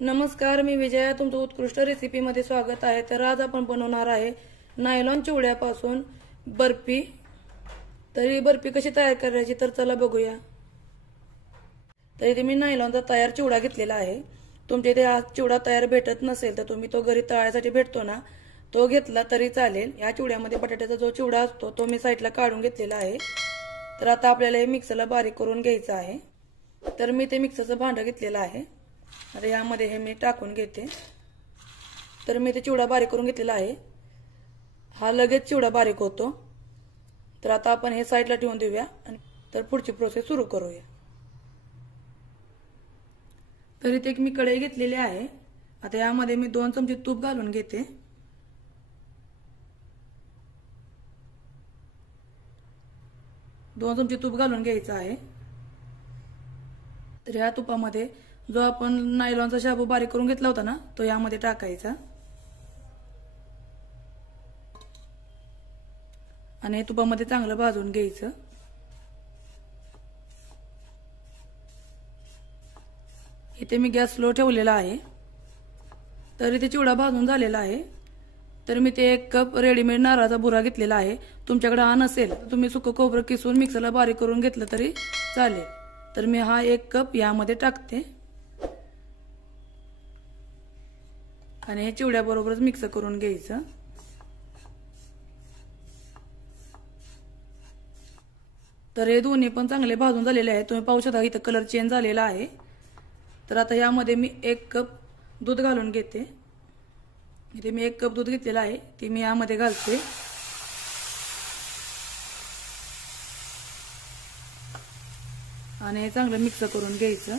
नमस्कार, मी विजया. तुमचं उत्कृष्ट रेसिपीमध्ये स्वागत आहे. तर आज आपण बनवणार आहे नायलॉन चिवड्यापासून बर्फी. तर ही बर्फी कशी तयार करायची तर चला बघूया. तर इथे मी नायलॉनचा तयार चिवडा घेतलेला आहे. तुमच्या इथे हा चिवडा तयार भेटत नसेल तर तुम्ही तो घरी तळायसाठी भेटतो ना, तो घेतला तरी चालेल. या चिवड्यामध्ये बटाट्याचा जो चिवडा असतो तो मी साईडला काढून घेतलेला आहे. तर आता आपल्याला हे मिक्सरला बारीक करून घ्यायचं आहे. तर मी ते मिक्सरचं भांडं घेतलेलं आहे. आता यामध्ये हे मी टाकून घेते. तर मी ते चिवडा बारीक करून घेतलेला आहे. हा लगेच चिवडा बारीक होतो. तर आता आपण हे साईडला ठेवून देऊया आणि तर पुढची प्रोसेस सुरू करूया. तर इथे एक मी कढई घेतलेली आहे. आता यामध्ये मी 2 चमचे तूप घालून घेते. दोन चमचे तूप घालून घ्यायचं आहे. तर या तुपामध्ये जो आपण नायलॉनचा शाबू बारीक करून घेतला होता ना, तो यामध्ये टाकायचा आणि तुपामध्ये चांगलं भाजून घ्यायचं. इथे मी गॅस स्लो ठेवलेला आहे. तर इथे चिवडा भाजून झालेला आहे. तर मी ते 1 कप रेडीमेड नारळाचा बुरा घेतलेला आहे. तुमच्याकडे हा नसेल तर तुम्ही सुकं खोबरं किसून मिक्सरला बारीक करून घेतलं तरी चालेल. तर मी हा 1 कप यामध्ये टाकते आणि हे चिवड्याबरोबरच मिक्स करून घ्यायचं. तर हे दोन्ही पण चांगले भाजून झालेले आहेत. तुम्ही पाहू शकता इथं कलर चेंज झालेला आहे. तर आता यामध्ये मी 1 कप दूध घालून घेते. इथे मी 1 कप दूध घेतलेलं आहे, ते मी यामध्ये घालते. आणि हे चांगलं मिक्स करून घ्यायचं.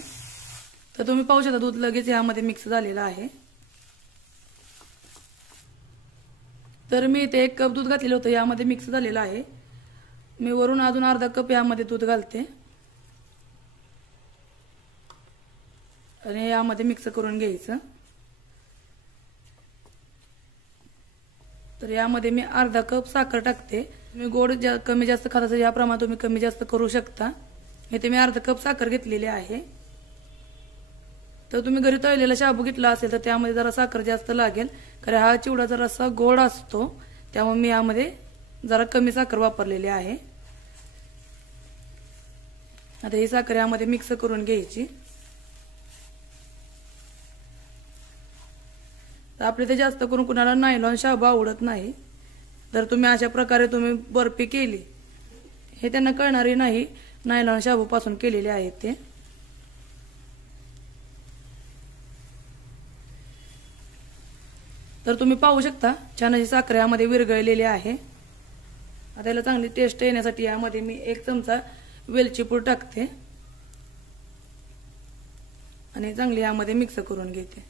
तर तुम्ही पाहू शकता दूध लगेच यामध्ये मिक्स झालेलं आहे. तर मी इथे 1 कप दूध घातलेलं होतं, यामध्ये मिक्स झालेलं आहे. मी वरून अजून अर्धा कप यामध्ये दूध घालते आणि यामध्ये मिक्स करून घ्यायचं. तर यामध्ये मी अर्धा कप साखर टाकते. तुम्ही गोड कमी जास्त खात असाल याप्रमाणे तुम्ही कमी जास्त करू शकता. इथे मी अर्धा कप साखर घेतलेली आहे. तर तुम्ही घरी तळलेला शाबू घेतला असेल तर त्यामध्ये जरा साखर जास्त लागेल, कारण हा चिवडा जरासा गोड असतो. त्यामुळे मी यामध्ये जरा कमी साखर वापरलेली आहे. आता ही साखर यामध्ये मिक्स करून घ्यायची. तर आपले ते जास्त करून कुणाला नायलॉन शाबू आवडत नाही. जर तुम्ही अशा प्रकारे तुम्ही बर्फी केली, हे त्यांना कळणारही नाही नायलॉन शाबू पासून केलेले आहेत ते. तर तुम्ही पाहू शकता छान अशी साखर यामध्ये विरघळलेली आहे. आता याला चांगली टेस्ट येण्यासाठी यामध्ये मी 1 चमचा वेलची पूड टाकते आणि चांगली यामध्ये मिक्स करून घेते.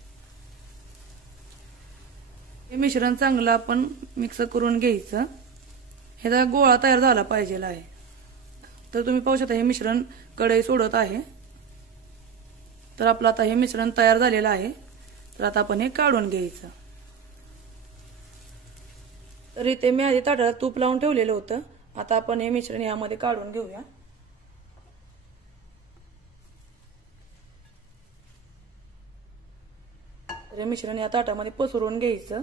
हे मिश्रण चांगलं आपण मिक्स करून घ्यायचं. ह्याचा गोळा तयार झाला पाहिजे आहे. तर तुम्ही पाहू शकता हे मिश्रण कढई सोडत आहे. तर आपलं आता हे मिश्रण तयार झालेलं आहे. तर आता आपण हे काढून घ्यायचं. तर इथे मी आधी ताटाला तूप लावून ठेवलेलं होतं. आता आपण हे मिश्रण यामध्ये काढून घेऊया. तर हे मिश्रण या ताटामध्ये पसरवून घ्यायचं.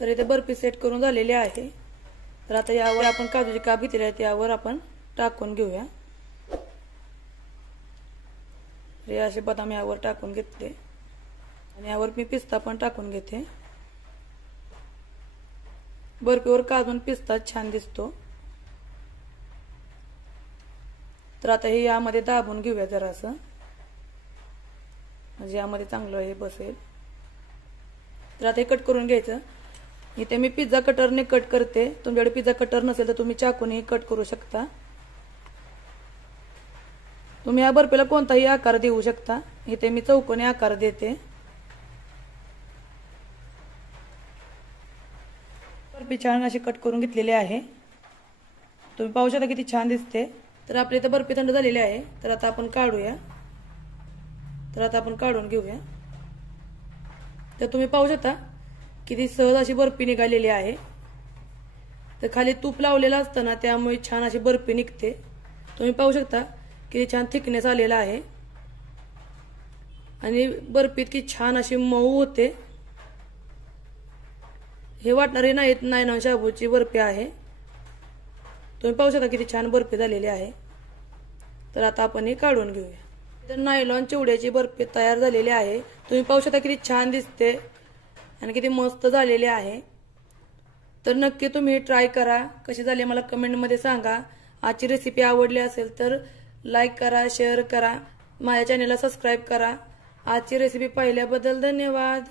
तर इथे बर्फी सेट करून झालेली आहे. तर आता यावर आपण काजूचे काप घेतलेले आहेत यावर आपण टाकून घेऊया. हे असे बदाम यावर टाकून घेतले आणि यावर मी पिस्ता पण टाकून घेते. बर्फीवर काजून पिस्ता छान दिसतो. तर आता हे यामध्ये दाबून घेऊया जरासं, म्हणजे यामध्ये चांगलं हे बसेल. तर आता हे कट करून घ्यायचं. इथे मी पिझ्झा कटरने कट करते. तुमच्याकडे पिझ्झा कटर नसेल तर तुम्ही चाकूने कट करू शकता. तुम्ही या बर्फीला कोणताही आकार देऊ शकता. इथे मी चौकोनी आकार देते. बर्फी छान अशी कट करून घेतलेली आहे. तुम्ही पाहू शकता किती छान दिसते. तर आपली इथे बर्फी थंड झालेली आहे. तर आता आपण काढूया. तर आता आपण काढून घेऊया. तर तुम्ही पाहू शकता किती सहज अशी बर्फी निघालेली आहे. तर खाली तूप लावलेलं असतं ना, त्यामुळे छान अशी बर्फी निघते. तुम्ही पाहू शकता किती छान थिकनेस आलेला आहे आणि बर्फी इतकी छान अशी मऊ होते। हे वाटणारे नाहीत नायलॉन शाबूची बर्फी आहे। तुम्ही पाहू शकता किती छान बर्फी झालेली आहे। तर आता आपण हे काढून घेऊया। तर नायलॉन चिवड्याची बर्फी तयार झालेली आहे। तुम्ही पाहू शकता किती छान दिसते आणि किती मस्त झालेली आहे। तर नक्की तुम्ही ट्राय करा, कशी झाली मला कमेंट मध्ये सांगा। आजची रेसिपी आवडली असेल तर लाईक करा, शेअर करा, माझ्या चॅनलला सबस्क्राईब करा। आजची रेसिपी पाहिल्याबद्दल धन्यवाद।